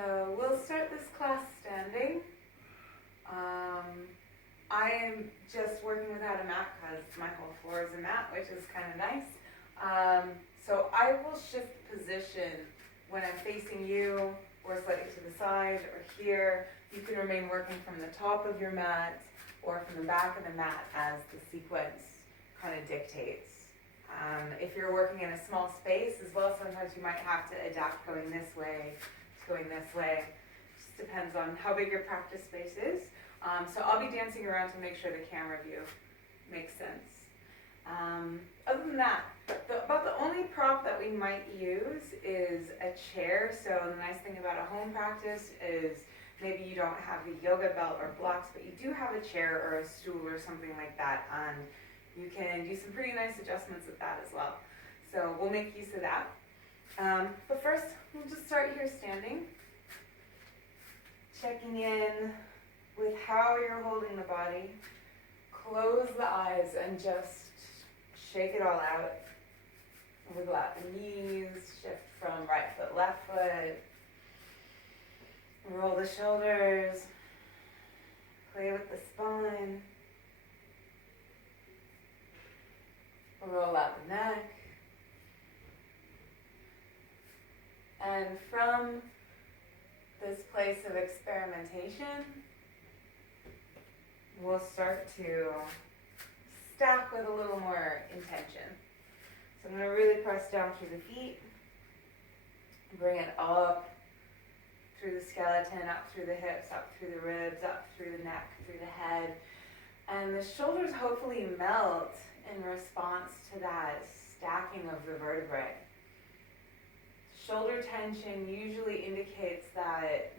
So we'll start this class standing. I am just working without a mat because my whole floor is a mat, which is kind of nice. So I will shift position when I'm facing you, or slightly to the side, or here. You can remain working from the top of your mat or from the back of the mat as the sequence kind of dictates. If you're working in a small space as well, sometimes you might have to adapt going this way to going this way. Just depends on how big your practice space is. So I'll be dancing around to make sure the camera view makes sense. Other than that, about the only prop that we might use is a chair. So the nice thing about a home practice is maybe you don't have a yoga belt or blocks, but you do have a chair or a stool or something like that, and you can do some pretty nice adjustments with that as well. So we'll make use of that. But first, we'll just start here standing, checking in with how you're holding the body. Close the eyes and just shake it all out. Wiggle out the knees, shift from right foot, left foot. Roll the shoulders. Play with the spine. Roll out the neck. And from this place of experimentation, we'll start to stack with a little more intention. So I'm going to really press down through the feet, bring it up through the skeleton, up through the hips, up through the ribs, up through the neck, through the head. And the shoulders hopefully melt in response to that stacking of the vertebrae. Shoulder tension usually indicates that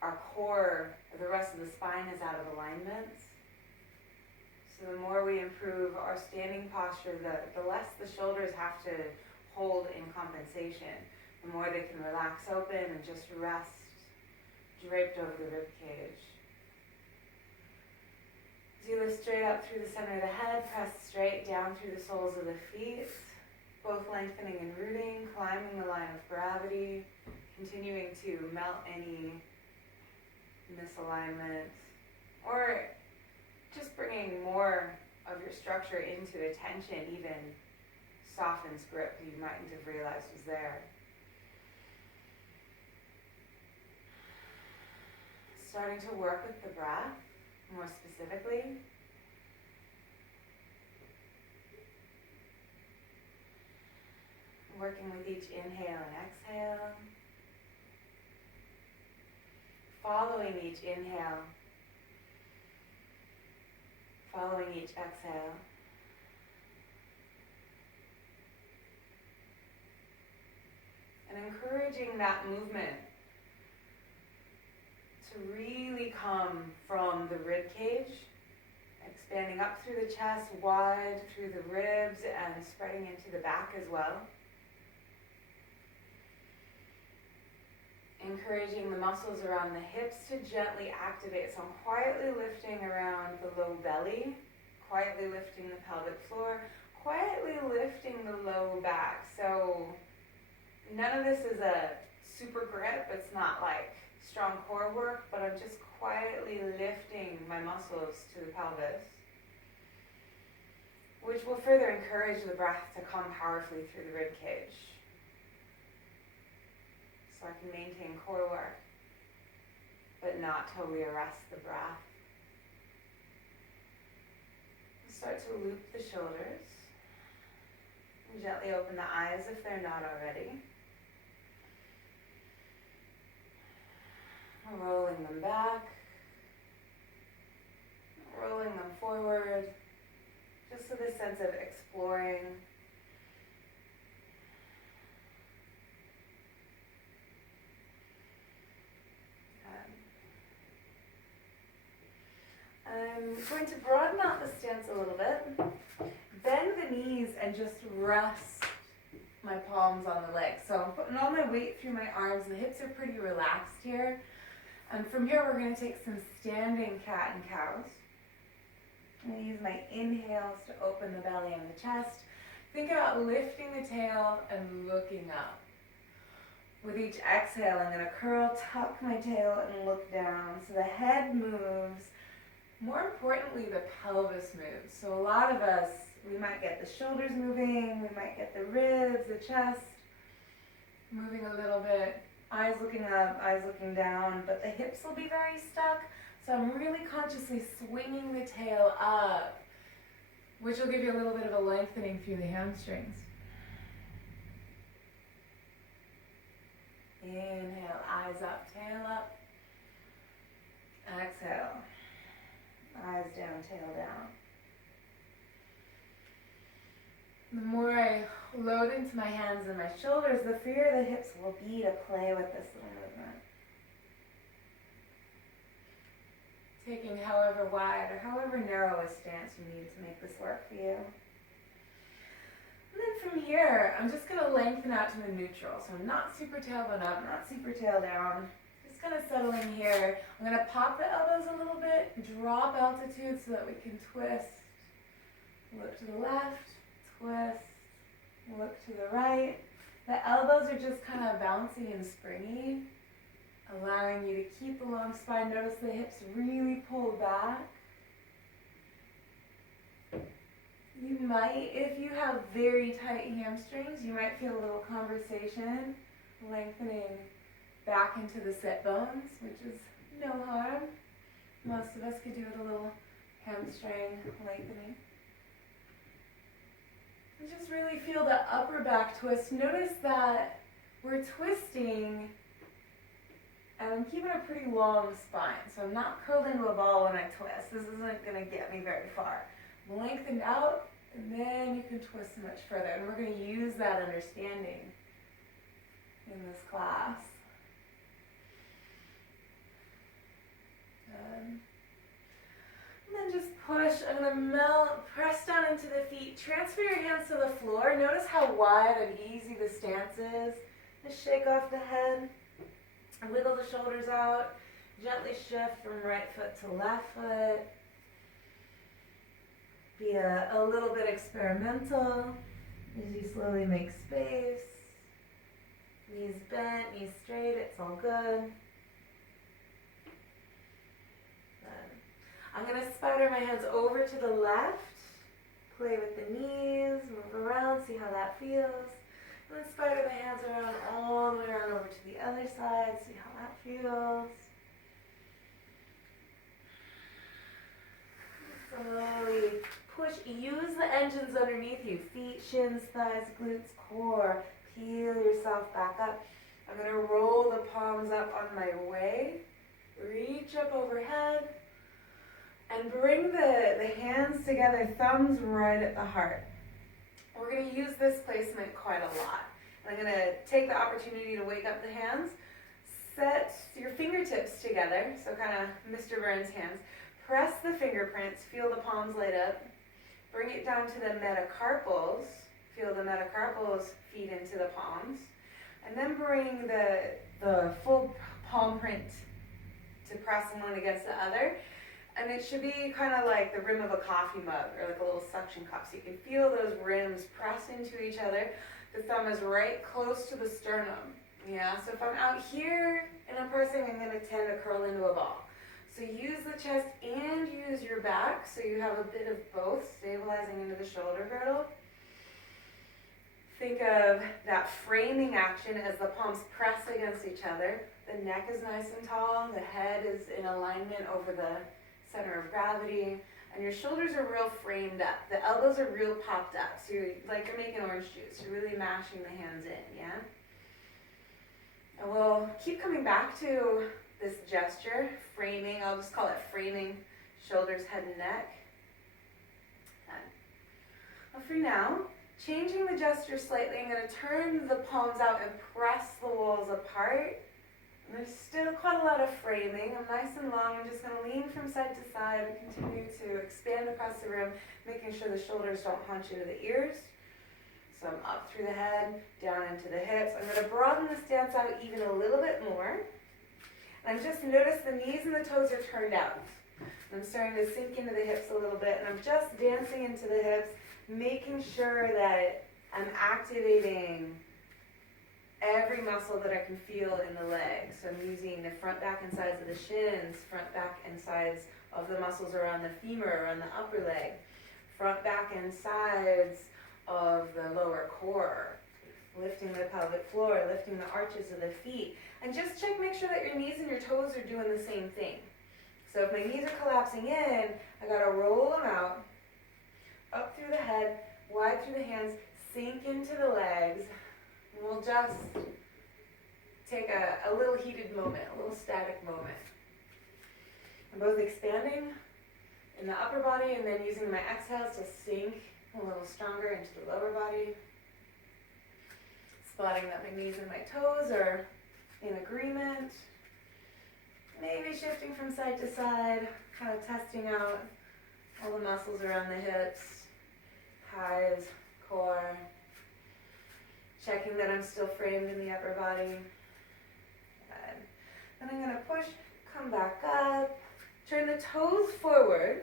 our core, or the rest of the spine, is out of alignment. So the more we improve our standing posture, the less the shoulders have to hold in compensation. The more they can relax open and just rest draped over the rib cage. As you lift straight up through the center of the head, press straight down through the soles of the feet, both lengthening and rooting, climbing the line of gravity, continuing to melt any misalignment, or just bringing more of your structure into attention even softens grip you mightn't have realized was there. Starting to work with the breath more specifically. Working with each inhale and exhale. Following each inhale. Following each exhale. And encouraging that movement to really come from the rib cage, expanding up through the chest, wide through the ribs, and spreading into the back as well. Encouraging the muscles around the hips to gently activate. So I'm quietly lifting around the low belly, quietly lifting the pelvic floor, quietly lifting the low back. So none of this is a super grip. It's not like strong core work, but I'm just quietly lifting my muscles to the pelvis, which will further encourage the breath to come powerfully through the rib cage. So I can maintain core work, but not totally arrest the breath. Start to loop the shoulders. And gently open the eyes if they're not already. Rolling them back. Rolling them forward. Just with a sense of exploring. I'm going to broaden out the stance a little bit. Bend the knees and just rest my palms on the legs. So I'm putting all my weight through my arms. The hips are pretty relaxed here. And from here we're going to take some standing cat and cows. I'm going to use my inhales to open the belly and the chest. Think about lifting the tail and looking up. with each exhale, I'm going to curl, tuck my tail, and look down. So the head moves. More importantly, the pelvis moves. So a lot of us, we might get the shoulders moving, we might get the ribs, the chest moving a little bit. Eyes looking up, eyes looking down, but the hips will be very stuck. So I'm really consciously swinging the tail up, which will give you a little bit of a lengthening through the hamstrings. Inhale, eyes up, tail up. Exhale, eyes down, tail down. The more I load into my hands and my shoulders, the freer the hips will be to play with this little movement. Taking however wide or however narrow a stance you need to make this work for you. And then from here, I'm just going to lengthen out to a neutral. So I'm not super tailbone up, not super tail down. Just kind of settling here. I'm going to pop the elbows a little bit, drop altitude so that we can twist. Look to the left, twist, look to the right. The elbows are just kind of bouncy and springy, allowing you to keep the long spine. Notice the hips really pull back. You might, if you have very tight hamstrings, you might feel a little conversation, lengthening back into the sit bones, which is no harm. Most of us could do with a little hamstring lengthening. And just really feel the upper back twist. Notice that we're twisting and I'm keeping a pretty long spine. So I'm not curled into a ball when I twist. This isn't going to get me very far. I'm lengthened out, and then you can twist much further. And we're going to use that understanding in this class. And then just push. I'm going to press down into the feet. Transfer your hands to the floor. Notice how wide and easy the stance is. Just shake off the head. Wiggle the shoulders out. Gently shift from right foot to left foot. Be a little bit experimental as you slowly make space. Knees bent, knees straight, it's all good. I'm going to spider my hands over to the left, play with the knees, move around, see how that feels. And then spider the hands around all the way around over to the other side, see how that feels. Slowly push, use the engines underneath you, feet, shins, thighs, glutes, core. Peel yourself back up. I'm going to roll the palms up on my way, reach up overhead, and bring the hands together, thumbs right at the heart. We're going to use this placement quite a lot. I'm going to take the opportunity to wake up the hands, set your fingertips together, so kind of Mr. Burns hands. Press the fingerprints, feel the palms light up. Bring it down to the metacarpals. Feel the metacarpals feed into the palms. And then bring the full palm print to press one against the other. And it should be kind of like the rim of a coffee mug or like a little suction cup. So you can feel those rims press into each other. The thumb is right close to the sternum. Yeah, so if I'm out here and I'm pressing, I'm going to tend to curl into a ball. So use the chest and use your back so you have a bit of both, stabilizing into the shoulder girdle. Think of that framing action as the palms press against each other. The neck is nice and tall, the head is in alignment over the center of gravity, and your shoulders are real framed up. The elbows are real popped up, so you're like you're making orange juice. You're really mashing the hands in, yeah? And we'll keep coming back to this gesture, framing. I'll just call it framing shoulders, head, and neck. Well, for now, changing the gesture slightly, I'm going to turn the palms out and press the walls apart. And there's still quite a lot of framing. I'm nice and long. I'm just going to lean from side to side and continue to expand across the room, making sure the shoulders don't hunch into the ears. So I'm up through the head, down into the hips. I'm going to broaden the stance out even a little bit more. And I'm just notice the knees and the toes are turned out. I'm starting to sink into the hips a little bit, and I'm just dancing into the hips, making sure that I'm activating every muscle that I can feel in the legs. So I'm using the front, back, and sides of the shins, front, back, and sides of the muscles around the femur, around the upper leg, front, back, and sides of the lower core, lifting the pelvic floor, lifting the arches of the feet. And just check, make sure that your knees and your toes are doing the same thing. So if my knees are collapsing in, I gotta roll them out, up through the head, wide through the hands, sink into the legs. And we'll just take a little heated moment, a little static moment. I'm both expanding in the upper body and then using my exhales to sink a little stronger into the lower body. Spotting that my knees and my toes are in agreement. Maybe shifting from side to side, kind of testing out all the muscles around the hips, thighs, core. Checking that I'm still framed in the upper body. Good. Then I'm going to push, come back up, turn the toes forward,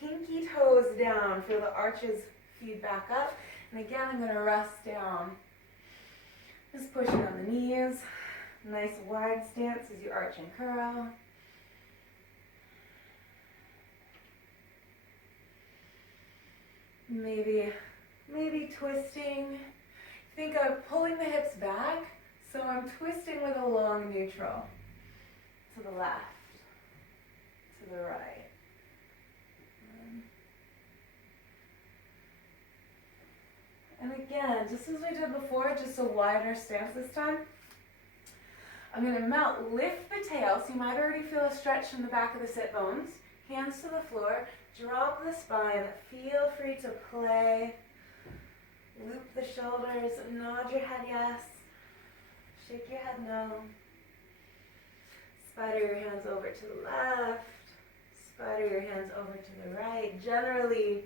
pinky toes down, feel the arches feed back up. And again, I'm going to rest down. Just pushing on the knees. Nice wide stance as you arch and curl. Maybe twisting. Think of pulling the hips back, so I'm twisting with a long neutral. To the left, to the right. And again, just as we did before, just a wider stance this time. I'm going to mount, lift the tail, so you might already feel a stretch in the back of the sit bones. Hands to the floor, drop the spine, feel free to play. Loop the shoulders, nod your head yes, shake your head no. Spider your hands over to the left, spider your hands over to the right. Generally,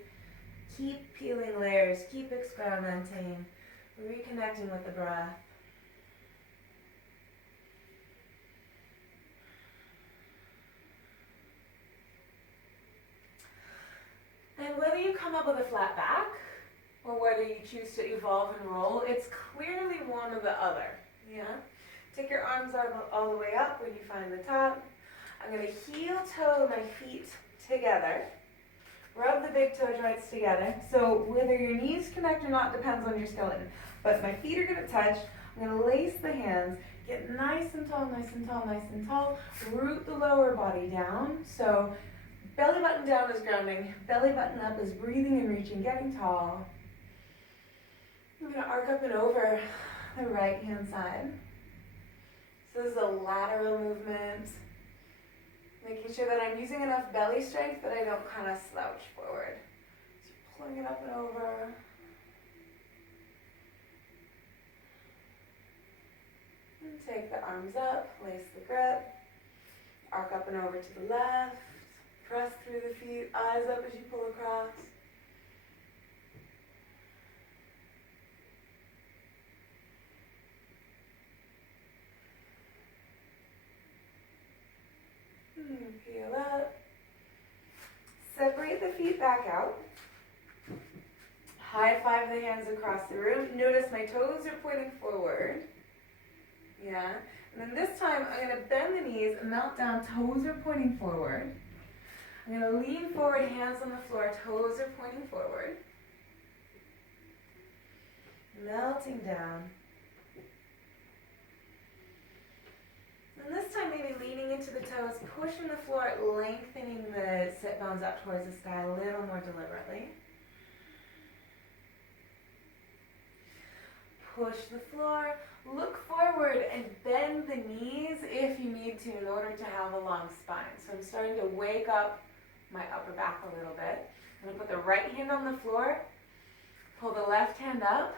keep peeling layers, keep experimenting, reconnecting with the breath. And whether you come up with a flat back, or whether you choose to evolve and roll, it's clearly one or the other, yeah? Take your arms all the way up when you find the top. I'm going to heel toe my feet together. Rub the big toe joints together. So whether your knees connect or not depends on your skeleton. But my feet are going to touch. I'm going to lace the hands. Get nice and tall, nice and tall, nice and tall. Root the lower body down. So belly button down is grounding. Belly button up is breathing and reaching, getting tall. I'm going to arc up and over the right hand side. So this is a lateral movement. Making sure that I'm using enough belly strength that I don't kind of slouch forward. So pulling it up and over. And take the arms up, lace the grip. Arc up and over to the left. Press through the feet, eyes up as you pull across. Peel up. Separate the feet back out. High five the hands across the room. Notice my toes are pointing forward. Yeah. And then this time I'm going to bend the knees, melt down, toes are pointing forward. I'm going to lean forward, hands on the floor, toes are pointing forward. Melting down. And this time maybe leaning into the toes, pushing the floor, lengthening the sit bones up towards the sky a little more deliberately. Push the floor, look forward and bend the knees if you need to in order to have a long spine. So I'm starting to wake up my upper back a little bit. I'm going to put the right hand on the floor, pull the left hand up,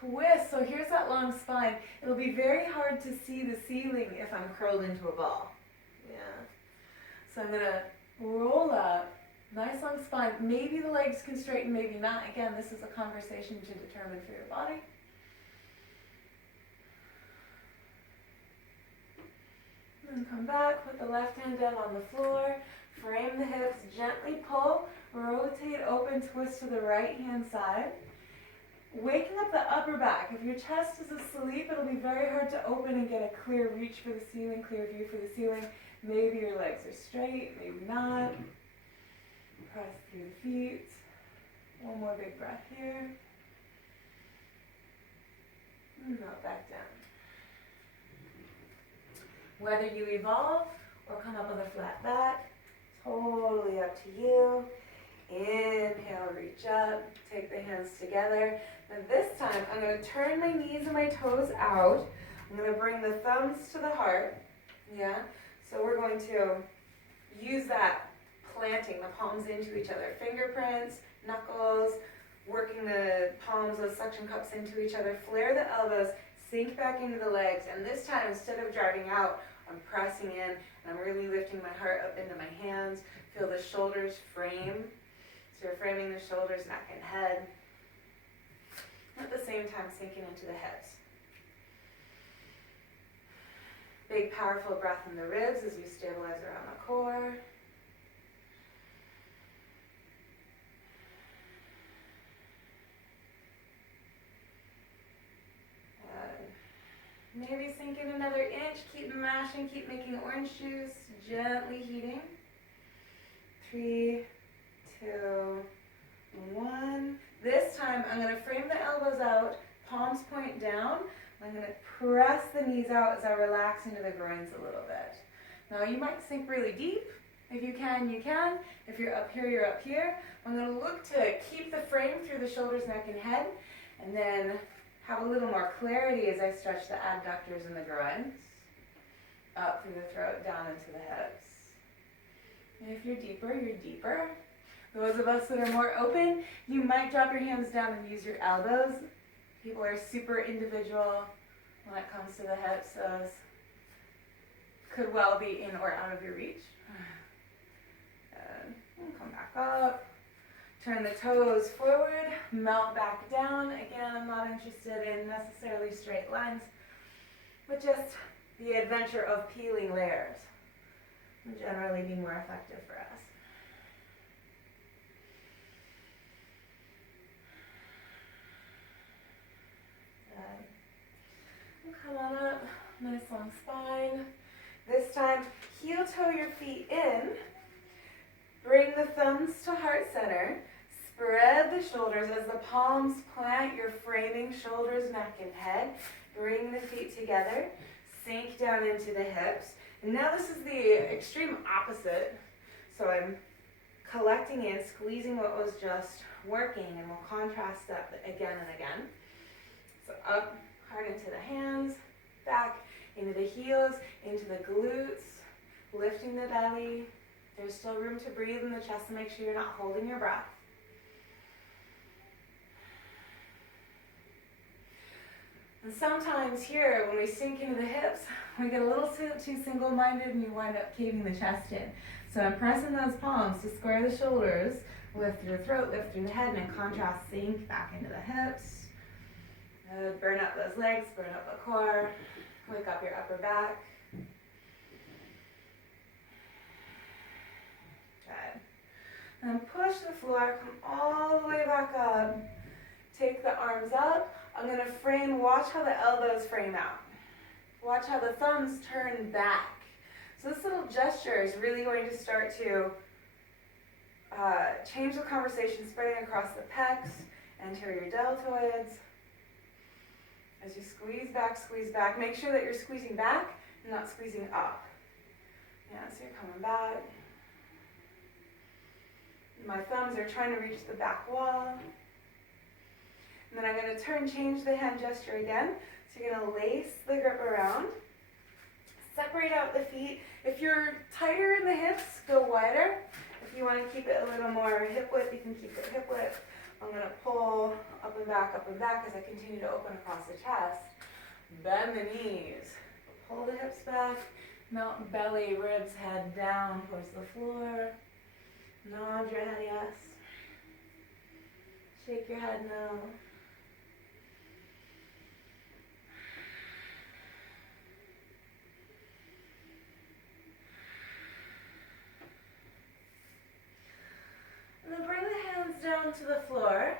twist. So here's that long spine. It'll be very hard to see the ceiling if I'm curled into a ball. Yeah. So I'm going to roll up, nice long spine. Maybe the legs can straighten, maybe not. Again, this is a conversation to determine for your body. And come back, put the left hand down on the floor, frame the hips, gently pull, rotate, open, twist to the right hand side. waking up the upper back. If your chest is asleep, it'll be very hard to open and get a clear reach for the ceiling, clear view for the ceiling. Maybe your legs are straight, maybe not. Press through the feet. One more big breath here. And melt back down. Whether you evolve or come up with a flat back, totally up to you. Inhale, reach up, take the hands together. Now this time, I'm going to turn my knees and my toes out. I'm going to bring the thumbs to the heart. Yeah? So we're going to use that planting the palms into each other. Fingerprints, knuckles, working the palms, those suction cups into each other. Flare the elbows, sink back into the legs. And this time, instead of driving out, I'm pressing in, and I'm really lifting my heart up into my hands. Feel the shoulders frame. So you're framing the shoulders, neck, and head. At the same time, sinking into the hips. Big, powerful breath in the ribs as you stabilize around the core. Maybe sink in another inch. Keep mashing, keep making orange juice. Gently heating. 3, 2, 1. This time, I'm going to frame the elbows out, palms point down. I'm going to press the knees out as I relax into the groins a little bit. Now, you might sink really deep. If you can, you can. If you're up here, you're up here. I'm going to look to keep the frame through the shoulders, neck, and head, and then have a little more clarity as I stretch the abductors and the groins. Up through the throat, down into the hips. And if you're deeper, you're deeper. Those of us that are more open, you might drop your hands down and use your elbows. People are super individual when it comes to the hips. Those could well be in or out of your reach. And come back up. Turn the toes forward, melt back down. Again, I'm not interested in necessarily straight lines, but just the adventure of peeling layers will generally be more effective for us. Come on up, nice long spine. This time, heel toe your feet in. Bring the thumbs to heart center. Spread the shoulders as the palms plant your framing shoulders, neck, and head. Bring the feet together. Sink down into the hips. And now this is the extreme opposite. So I'm collecting in, squeezing what was just working, and we'll contrast that again and again. So up, hard into the hands, back into the heels, into the glutes, lifting the belly. There's still room to breathe in the chest to make sure you're not holding your breath. And sometimes here, when we sink into the hips, we get a little too single-minded and you wind up caving the chest in. So I'm pressing those palms to square the shoulders, lift through the throat, lift through the head, and in contrast, sink back into the hips. Burn up those legs, burn up the core, wake up your upper back. Good. And push the floor, come all the way back up. Take the arms up. I'm going to frame, watch how the elbows frame out. Watch how the thumbs turn back. So this little gesture is really going to start to change the conversation, spreading across the pecs, anterior deltoids. As you squeeze back, make sure that you're squeezing back and not squeezing up. Yeah, so you're coming back. My thumbs are trying to reach the back wall. And then I'm going to change the hand gesture again. So you're going to lace the grip around. Separate out the feet. If you're tighter in the hips, go wider. If you want to keep it a little more hip width, you can keep it hip width. I'm going to pull up and back as I continue to open across the chest. Bend the knees. Pull the hips back. Melt belly, ribs, head down towards the floor. Nod your head yes. Shake your head no. And then bring the hands down to the floor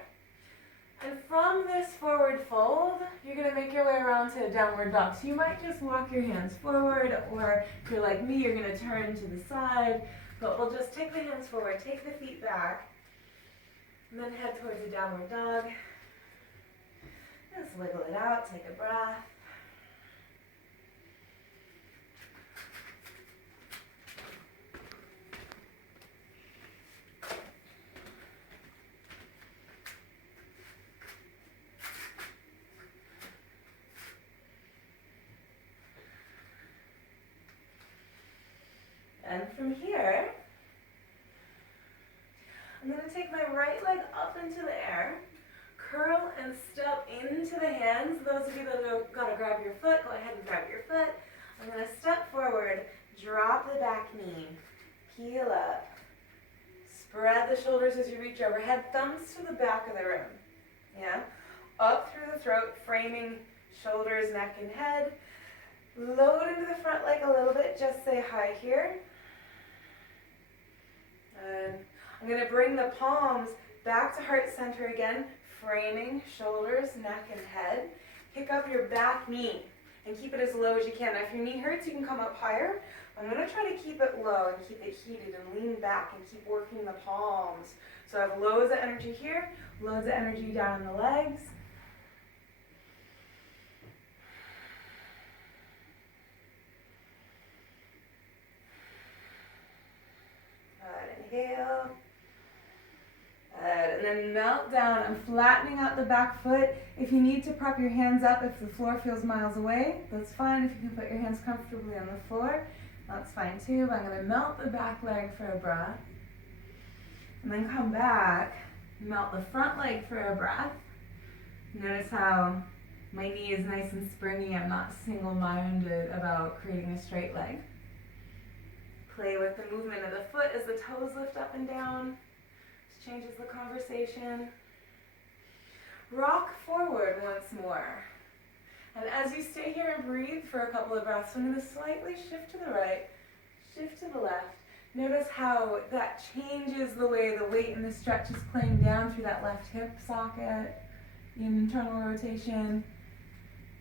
and from this forward fold, you're going to make your way around to a downward dog. So you might just walk your hands forward, or if you're like me, you're going to turn to the side. But we'll just take the hands forward, take the feet back, and then head towards a downward dog. Just wiggle it out, take a breath. And from here, I'm going to take my right leg up into the air, curl and step into the hands. Those of you that are going to grab your foot, go ahead and grab your foot. I'm going to step forward, drop the back knee, peel up, spread the shoulders as you reach overhead, thumbs to the back of the room. Yeah, up through the throat, framing shoulders, neck, and head. Load into the front leg a little bit, just say hi here. And I'm going to bring the palms back to heart center again, framing shoulders, neck, and head. Pick up your back knee and keep it as low as you can. Now, if your knee hurts, you can come up higher. I'm going to try to keep it low and keep it heated and lean back and keep working the palms. So I have loads of energy here, loads of energy down in the legs. Inhale. And then melt down. I'm flattening out the back foot. If you need to prop your hands up, if the floor feels miles away, that's fine. If you can put your hands comfortably on the floor, that's fine too. But I'm going to melt the back leg for a breath. And then come back, melt the front leg for a breath. Notice how my knee is nice and springy. I'm not single-minded about creating a straight leg. Play with the movement of the foot as the toes lift up and down. This changes the conversation. Rock forward once more. And as you stay here and breathe for a couple of breaths, I'm going to slightly shift to the right, shift to the left. Notice how that changes the way the weight in the stretch is playing down through that left hip socket. Internal rotation,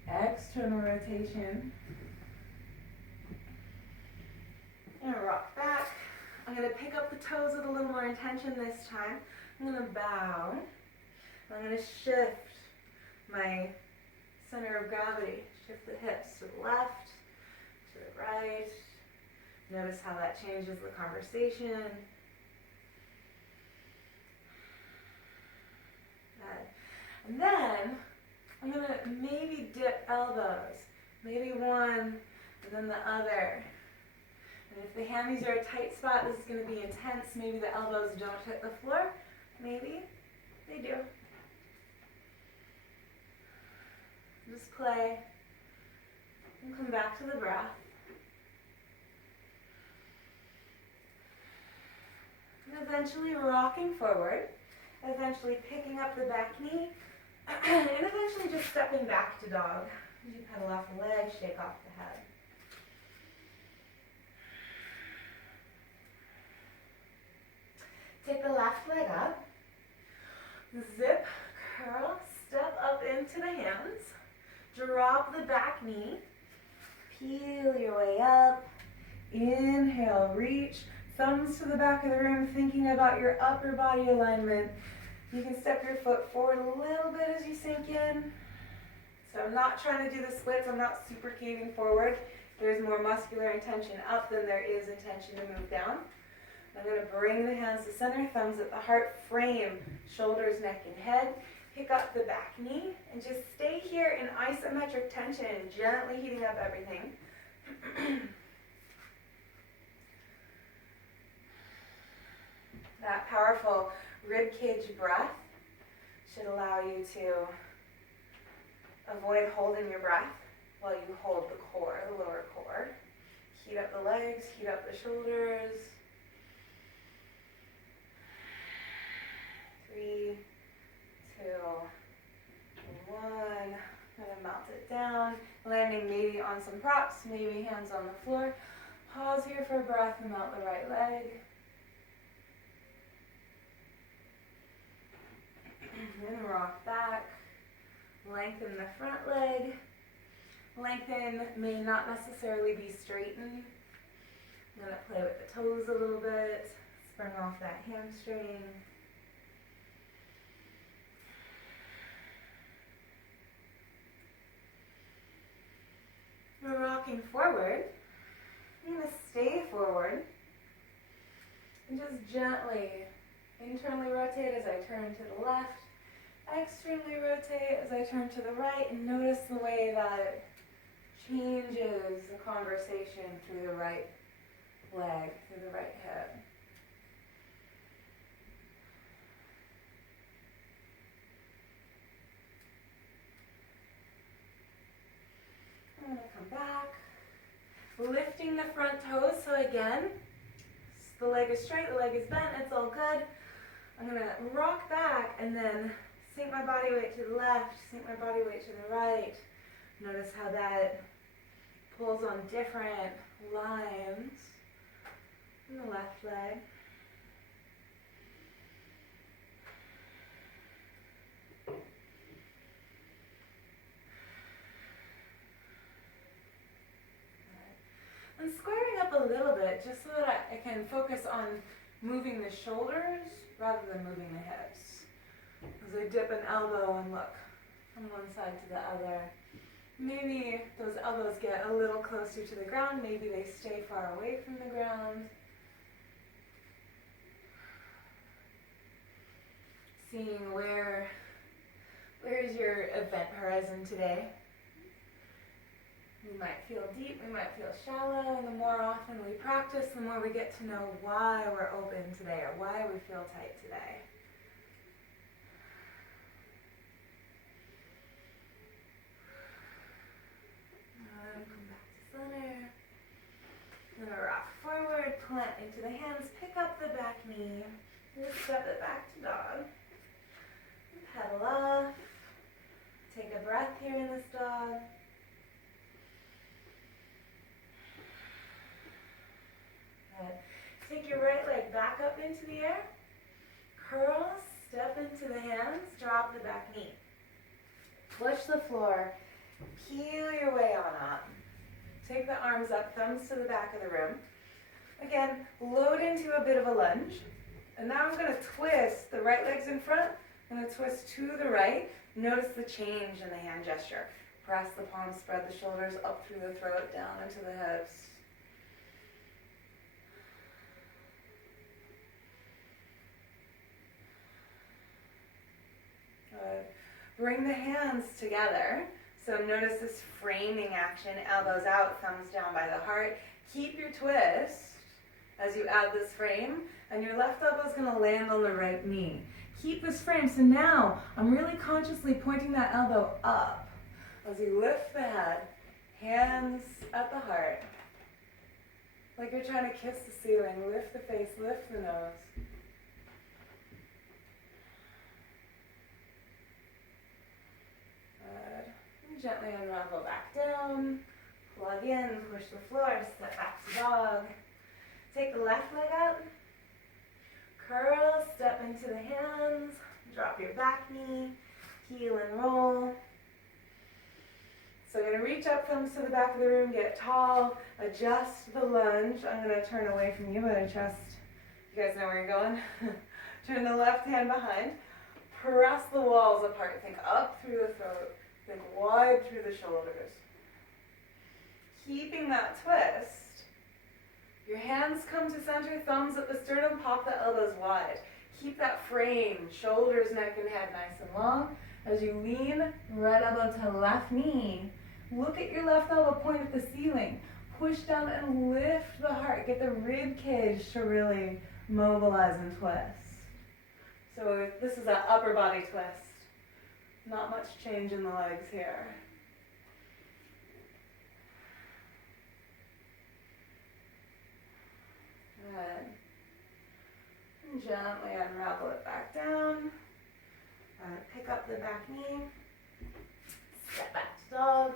external rotation. And rock back. I'm going to pick up the toes with a little more intention this time. I'm going to bow. I'm going to shift my center of gravity. Shift the hips to the left, to the right. Notice how that changes the conversation. Good. And then I'm going to maybe dip elbows. Maybe one and then the other. And if the hammies are a tight spot, this is going to be intense. Maybe the elbows don't hit the floor. Maybe they do. Just play and come back to the breath. And eventually rocking forward, eventually picking up the back knee, and eventually just stepping back to dog. You pedal off the leg, shake off the head. Take the left leg up, zip, curl, step up into the hands, drop the back knee, peel your way up, inhale, reach, thumbs to the back of the room, thinking about your upper body alignment. You can step your foot forward a little bit as you sink in. So I'm not trying to do the splits, I'm not super caving forward. There's more muscular intention up than there is intention to move down. I'm going to bring the hands to center, thumbs at the heart, frame shoulders, neck, and head. Pick up the back knee and just stay here in isometric tension, gently heating up everything. That powerful rib cage breath should allow you to avoid holding your breath while you hold the core, the lower core. Heat up the legs, heat up the shoulders. 3, 2, 1. Gonna melt it down. Landing maybe on some props, maybe hands on the floor. Pause here for a breath and melt the right leg. And then rock back. Lengthen the front leg. Lengthen may not necessarily be straightened. I'm going to play with the toes a little bit, spring off that hamstring. We're rocking forward. I'm going to stay forward and just gently internally rotate as I turn to the left, externally rotate as I turn to the right, and notice the way that it changes the conversation through the right leg, through the right hip. I'm going to come back, lifting the front toes. So again, the leg is straight, the leg is bent, it's all good. I'm going to rock back and then sink my body weight to the left, sink my body weight to the right. Notice how that pulls on different lines in the left leg. I'm squaring up a little bit just so that I can focus on moving the shoulders rather than moving the hips. As I dip an elbow and look from one side to the other. Maybe those elbows get a little closer to the ground, maybe they stay far away from the ground. Seeing where is your event horizon today? We might feel deep, we might feel shallow, and the more often we practice, the more we get to know why we're open today or why we feel tight today. And come back to center. I'm going to rock forward, plant into the hands, pick up the back knee, just step it back to dog. And pedal off. Take a breath here in this dog. Take your right leg back up into the air. Curl, step into the hands, drop the back knee. Push the floor, peel your way on up. Take the arms up, thumbs to the back of the room. Again, load into a bit of a lunge. And now I'm going to twist the right leg's in front. I'm going to twist to the right. Notice the change in the hand gesture. Press the palms, spread the shoulders up through the throat, down into the hips. Good. Bring the hands together. So notice this framing action, elbows out, thumbs down by the heart. Keep your twist as you add this frame, and your left elbow is going to land on the right knee. Keep this frame. So now I'm really consciously pointing that elbow up as you lift the head, hands at the heart. Like you're trying to kiss the ceiling. Lift the face, lift the nose. Good. And gently unravel back down. Plug in, push the floor, step back to dog. Take the left leg up. Curl, step into the hands. Drop your back knee. Heel and roll. So I'm going to reach up, thumbs to the back of the room, get tall, adjust the lunge. I'm going to turn away from you, but I trust you guys know where you're going. Turn the left hand behind. Press the walls apart. Think up through the throat. Think wide through the shoulders. Keeping that twist. Your hands come to center, thumbs at the sternum, pop the elbows wide. Keep that frame, shoulders, neck, and head nice and long. As you lean, right elbow to left knee. Look at your left elbow, point at the ceiling. Push down and lift the heart. Get the rib cage to really mobilize and twist. So this is an upper body twist. Not much change in the legs here. Good. And gently unravel it back down. Pick up the back knee. Step back to dog.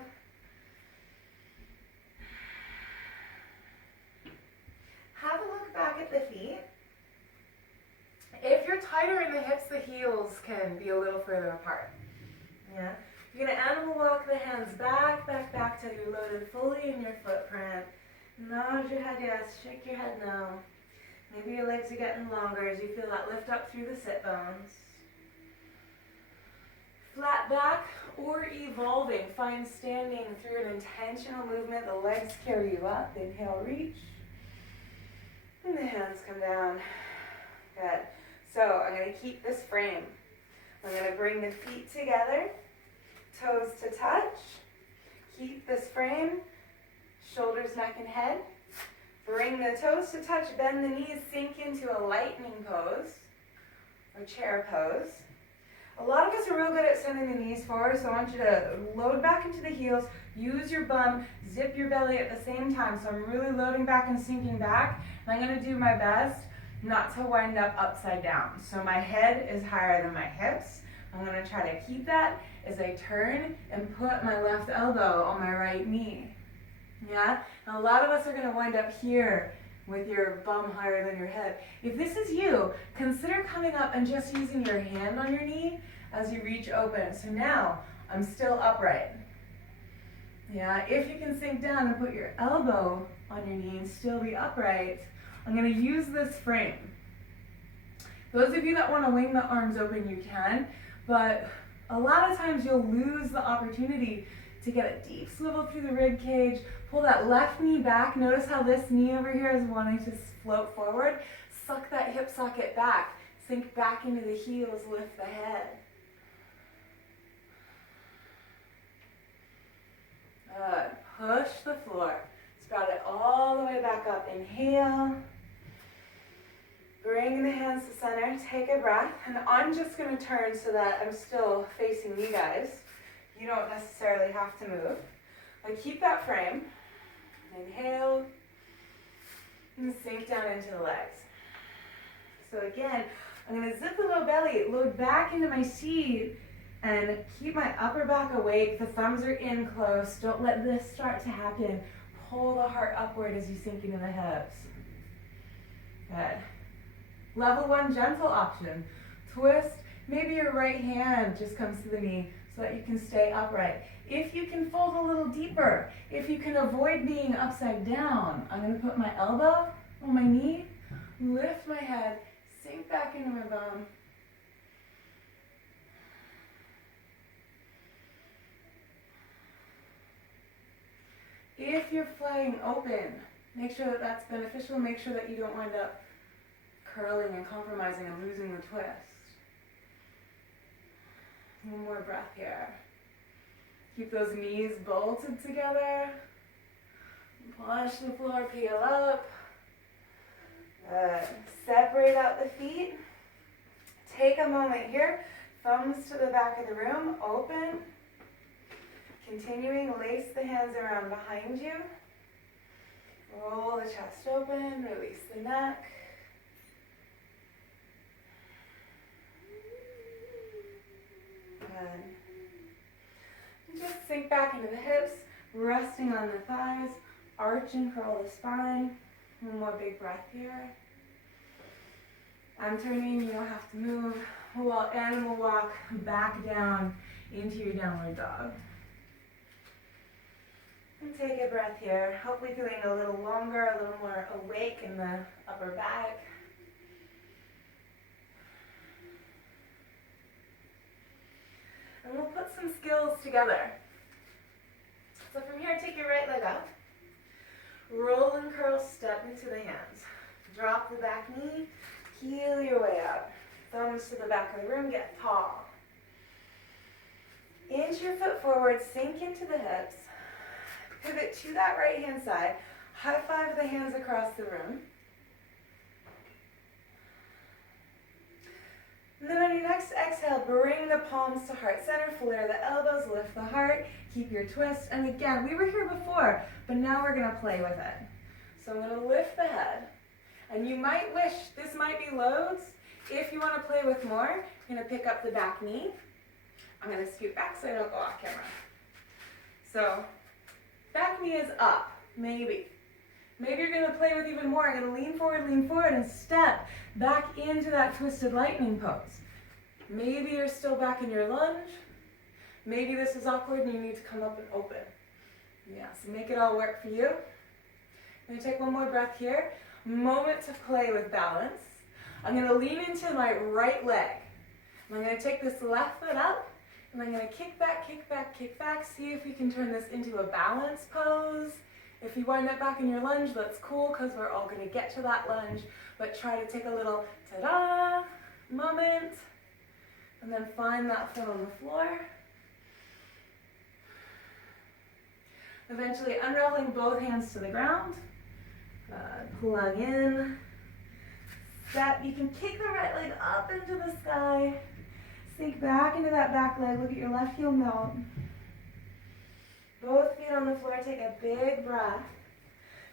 Have a look back at the feet. If you're tighter in the hips, the heels can be a little further apart. Yeah. You're gonna animal walk the hands back, back, back till you're loaded fully in your footprint. Nod your head yes, shake your head no. Maybe your legs are getting longer as you feel that lift up through the sit bones. Flat back or evolving. Find standing through an intentional movement. The legs carry you up. Inhale, reach. And the hands come down. Good. So I'm going to keep this frame. I'm going to bring the feet together. Toes to touch. Keep this frame. Shoulders, neck, and head. Bring the toes to touch. Bend the knees. Sink into a lightning pose or chair pose. A lot of us are real good at sending the knees forward, so I want you to load back into the heels, use your bum, zip your belly at the same time. So I'm really loading back and sinking back. And I'm going to do my best not to wind up upside down. So my head is higher than my hips. I'm going to try to keep that as I turn and put my left elbow on my right knee. Yeah? And a lot of us are going to wind up here with your bum higher than your head. If this is you, consider coming up and just using your hand on your knee as you reach open. So now, I'm still upright. Yeah, if you can sink down and put your elbow on your knee and still be upright, I'm gonna use this frame. Those of you that wanna wing the arms open, you can, but a lot of times you'll lose the opportunity to get a deep swivel through the rib cage. Pull that left knee back. Notice how this knee over here is wanting to float forward. Suck that hip socket back. Sink back into the heels, lift the head. Good. Push the floor. Sprout it all the way back up. Inhale. Bring the hands to center. Take a breath. And I'm just going to turn so that I'm still facing you guys. You don't necessarily have to move. But keep that frame. Inhale. And sink down into the legs. So again, I'm going to zip the low belly, load back into my seat, and keep my upper back awake. The thumbs are in close. Don't let this start to happen. Pull the heart upward as you sink into the hips. Good. Level 1 gentle option. Twist. Maybe your right hand just comes to the knee so that you can stay upright. If you can fold a little deeper, if you can avoid being upside down, I'm going to put my elbow on my knee, lift my head, sink back into my bum. If you're flying open, make sure that that's beneficial. Make sure that you don't wind up curling and compromising and losing the twist. One more breath here. Keep those knees bolted together. Push the floor, peel up. Good. Separate out the feet. Take a moment here. Thumbs to the back of the room. Open. Continuing, lace the hands around behind you. Roll the chest open. Release the neck. Good. Just sink back into the hips, resting on the thighs, arch and curl the spine. One more big breath here. I'm turning, you don't have to move. We'll animal walk back down into your downward dog. And take a breath here. Hopefully feeling a little longer, a little more awake in the upper back. And we'll put some skills together. So from here, take your right leg up. Roll and curl, step into the hands. Drop the back knee, heel your way up. Thumbs to the back of the room, get tall. Inch your foot forward, sink into the hips. Pivot to that right hand side. High five the hands across the room. And then on your next exhale, bring the palms to heart center, flare the elbows, lift the heart, keep your twist. And again, we were here before, but now we're gonna play with it. So I'm gonna lift the head. And you might wish this might be loads. If you wanna play with more, you're gonna pick up the back knee. I'm gonna scoot back so I don't go off camera. So, back knee is up, maybe. Maybe you're gonna play with even more. I'm gonna lean forward, and step back into that twisted lightning pose. Maybe you're still back in your lunge. Maybe this is awkward and you need to come up and open. Yeah, so make it all work for you. I'm going to take one more breath here. Moment to play with balance. I'm going to lean into my right leg. I'm going to take this left foot up, and I'm going to kick back, kick back, kick back. See if you can turn this into a balance pose. If you wind up back in your lunge, that's cool because we're all going to get to that lunge. But try to take a little ta-da moment, and then find that foot on the floor. Eventually unraveling both hands to the ground. Plug in. Step. You can kick the right leg up into the sky. Sink back into that back leg. Look at your left heel melt. Both feet on the floor. Take a big breath.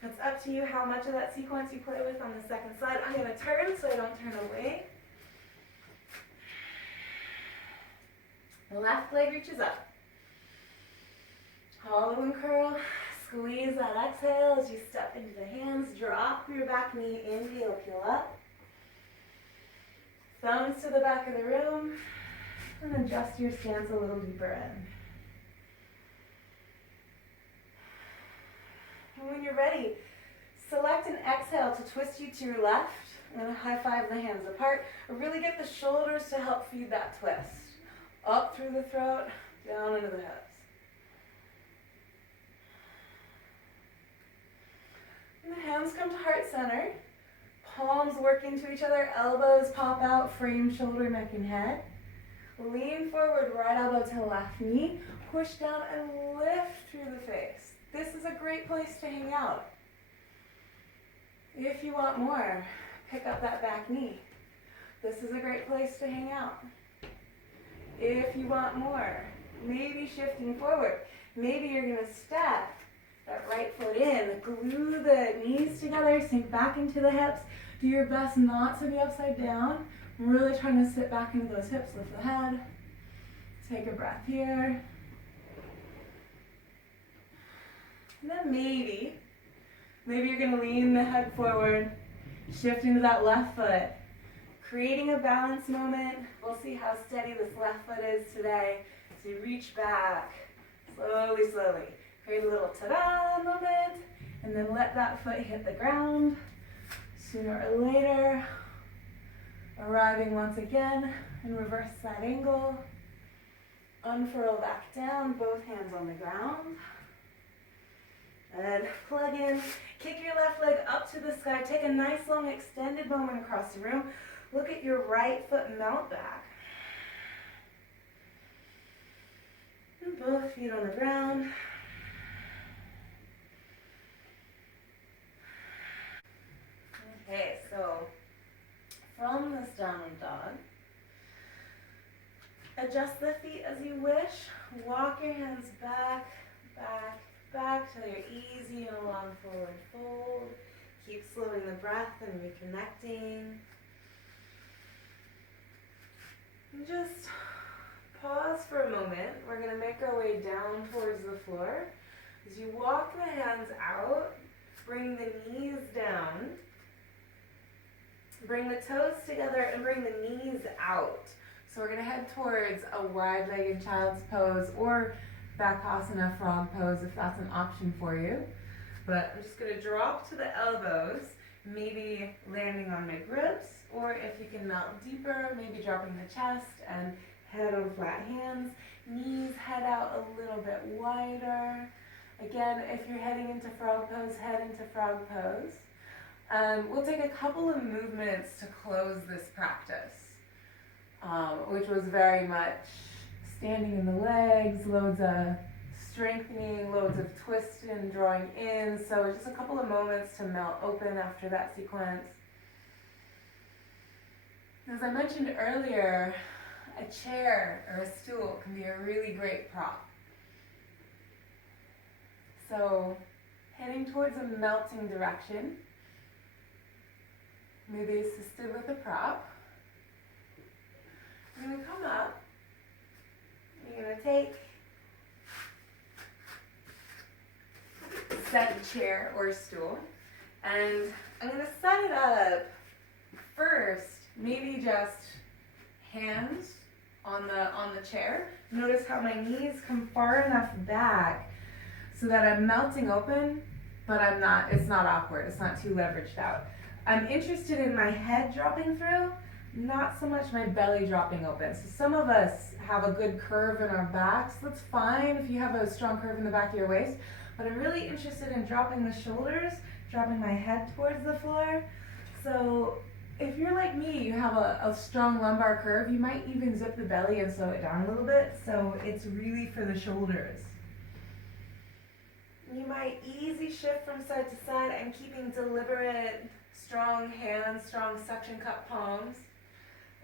It's up to you how much of that sequence you play with on the second side. I'm going to turn so I don't turn away. The left leg reaches up. Hollow and curl. Squeeze that exhale as you step into the hands. Drop your back knee. Inhale, peel up. Thumbs to the back of the room. And adjust your stance a little deeper in. And when you're ready, select an exhale to twist you to your left. I'm going to high five the hands apart. Really get the shoulders to help feed that twist. Up through the throat, down into the hips. And the hands come to heart center. Palms work into each other. Elbows pop out, frame shoulder, neck, and head. Lean forward, right elbow to left knee. Push down and lift through the face. This is a great place to hang out. If you want more, pick up that back knee. This is a great place to hang out. If you want more, maybe shifting forward. Maybe you're going to step that right foot in, glue the knees together, sink back into the hips. Do your best not to be upside down. Really trying to sit back into those hips, lift the head. Take a breath here. And then maybe you're going to lean the head forward, shift into that left foot, creating a balance moment. We'll see how steady this left foot is today. So you reach back, slowly, slowly. Create a little ta-da moment, and then let that foot hit the ground. Sooner or later, arriving once again, and reverse that angle. Unfurl back down, both hands on the ground. And plug in, kick your left leg up to the sky. Take a nice long extended moment across the room. Look at your right foot melt back. And both feet on the ground. Okay, so from this downward dog, adjust the feet as you wish. Walk your hands back, back, back till you're easy in a long forward fold. Keep slowing the breath and reconnecting. And just pause for a moment. We're going to make our way down towards the floor. As you walk the hands out, bring the knees down. Bring the toes together and bring the knees out. So we're going to head towards a wide-legged child's pose or Bakasana frog pose if that's an option for you. But I'm just going to drop to the elbows, maybe landing on my grips, or if you can melt deeper, maybe dropping the chest and head on flat hands. Knees head out a little bit wider. Again, if you're heading into frog pose, head into frog pose. We'll take a couple of movements to close this practice, which was very much standing in the legs, loads of strengthening, loads of twisting and drawing in. So just a couple of moments to melt open after that sequence. As I mentioned earlier, a chair or a stool can be a really great prop. So heading towards a melting direction, maybe assisted with a prop. You're going to come up. You're going to take set chair or stool, and I'm going to set it up first, maybe just hands on the chair. Notice how my knees come far enough back so that I'm melting open, but it's not awkward, it's not too leveraged out. I'm interested in my head dropping through, not so much my belly dropping open. So some of us have a good curve in our backs. That's fine if you have a strong curve in the back of your waist, but I'm really interested in dropping the shoulders, dropping my head towards the floor. So if you're like me, you have a strong lumbar curve, you might even zip the belly and slow it down a little bit. So it's really for the shoulders. You might easy shift from side to side and keeping deliberate, strong hands, strong suction cup palms.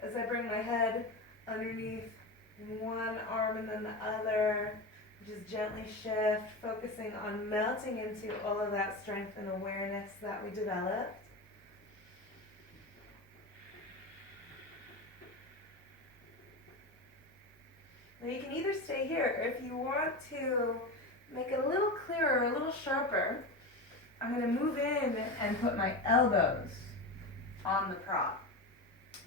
As I bring my head underneath one arm and then the other, just gently shift, focusing on melting into all of that strength and awareness that we developed. Now you can either stay here, or if you want to make it a little clearer, a little sharper, I'm going to move in and put my elbows on the prop.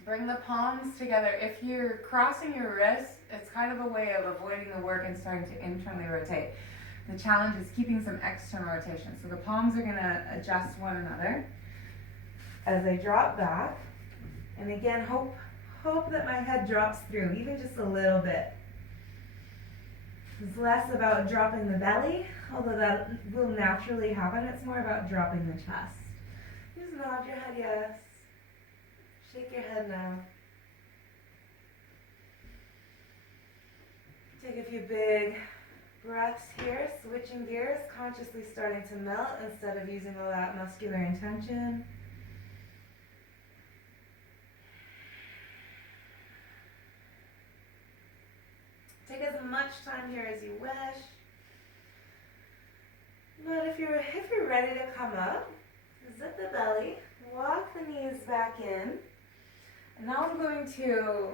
Bring the palms together. If you're crossing your wrists, it's kind of a way of avoiding the work and starting to internally rotate. The challenge is keeping some external rotation. So the palms are going to adjust one another as I drop back. And again, hope that my head drops through, even just a little bit. It's less about dropping the belly, although that will naturally happen. It's more about dropping the chest. Just nod your head yes. Shake your head no. Take a few big breaths here, switching gears, consciously starting to melt instead of using all that muscular intention. Take as much time here as you wish. But if you're ready to come up, zip the belly, walk the knees back in. And now I'm going to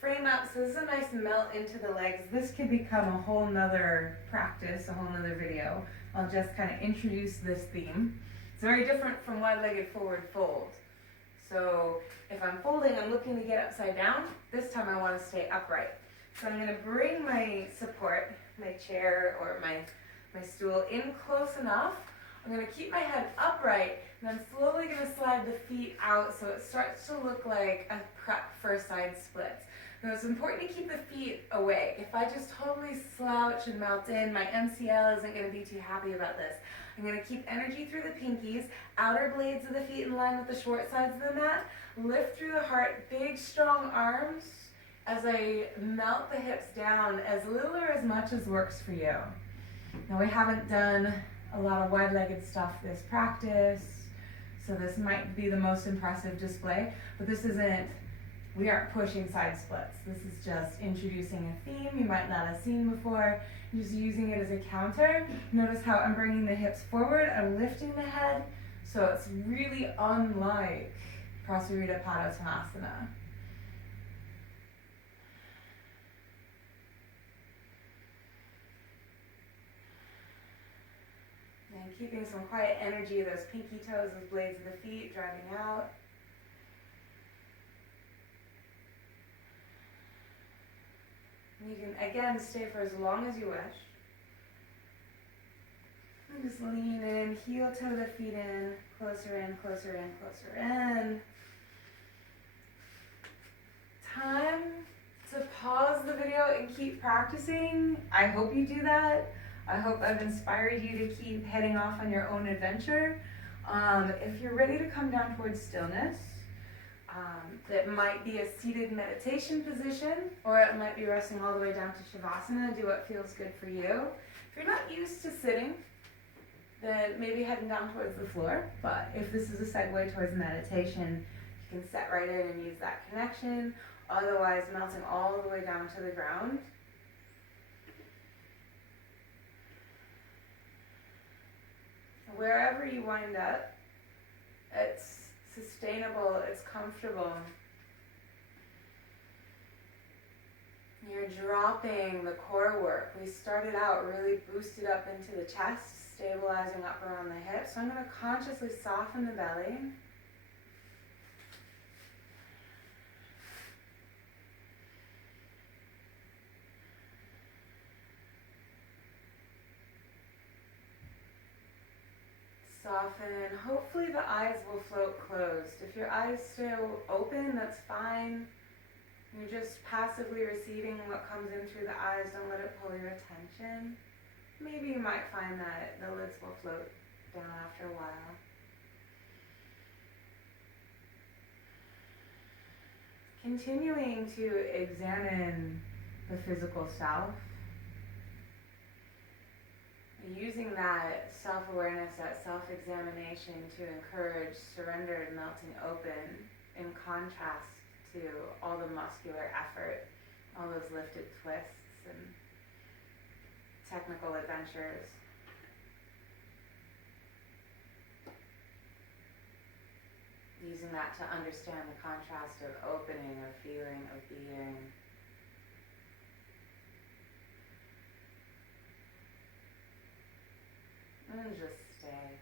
frame up, so this is a nice melt into the legs. This could become a whole nother practice, a whole nother video. I'll just kind of introduce this theme. It's very different from wide-legged forward fold. So if I'm folding, I'm looking to get upside down. This time I want to stay upright. So I'm going to bring my support, my chair or my stool in close enough. I'm going to keep my head upright, and I'm slowly going to slide the feet out so it starts to look like a prep for side splits. Now it's important to keep the feet away. If I just totally slouch and melt in, my MCL isn't going to be too happy about this. I'm going to keep energy through the pinkies, outer blades of the feet in line with the short sides of the mat, lift through the heart, big strong arms as I melt the hips down, as little or as much as works for you. Now we haven't done a lot of wide-legged stuff this practice, so this might be the most impressive display, but we aren't pushing side splits. This is just introducing a theme you might not have seen before, just using it as a counter. Notice how I'm bringing the hips forward, I'm lifting the head, so it's really unlike Prasarita Padottanasana. And keeping some quiet energy, those pinky toes, those blades of the feet driving out. And you can, again, stay for as long as you wish. And just lean in, heel toe the feet in, closer in, closer in, closer in. Time to pause the video and keep practicing. I hope you do that. I hope I've inspired you to keep heading off on your own adventure. If you're ready to come down towards stillness, that might be a seated meditation position, or it might be resting all the way down to Shavasana. Do what feels good for you. If you're not used to sitting, then maybe heading down towards the floor. But if this is a segue towards meditation, you can set right in and use that connection. Otherwise, melting all the way down to the ground. Wherever you wind up, it's sustainable, it's comfortable. You're dropping the core work. We started out really boosted up into the chest, stabilizing up around the hips. So I'm going to consciously soften the belly. Soften. Hopefully the eyes will float closed. If your eyes still open, that's fine. You're just passively receiving what comes in through the eyes. Don't let it pull your attention. Maybe you might find that the lids will float down after a while. Continuing to examine the physical self. Using that self-awareness, that self-examination to encourage surrendered melting open in contrast to all the muscular effort, all those lifted twists and technical adventures. Using that to understand the contrast of opening, of feeling, of being. And just stay.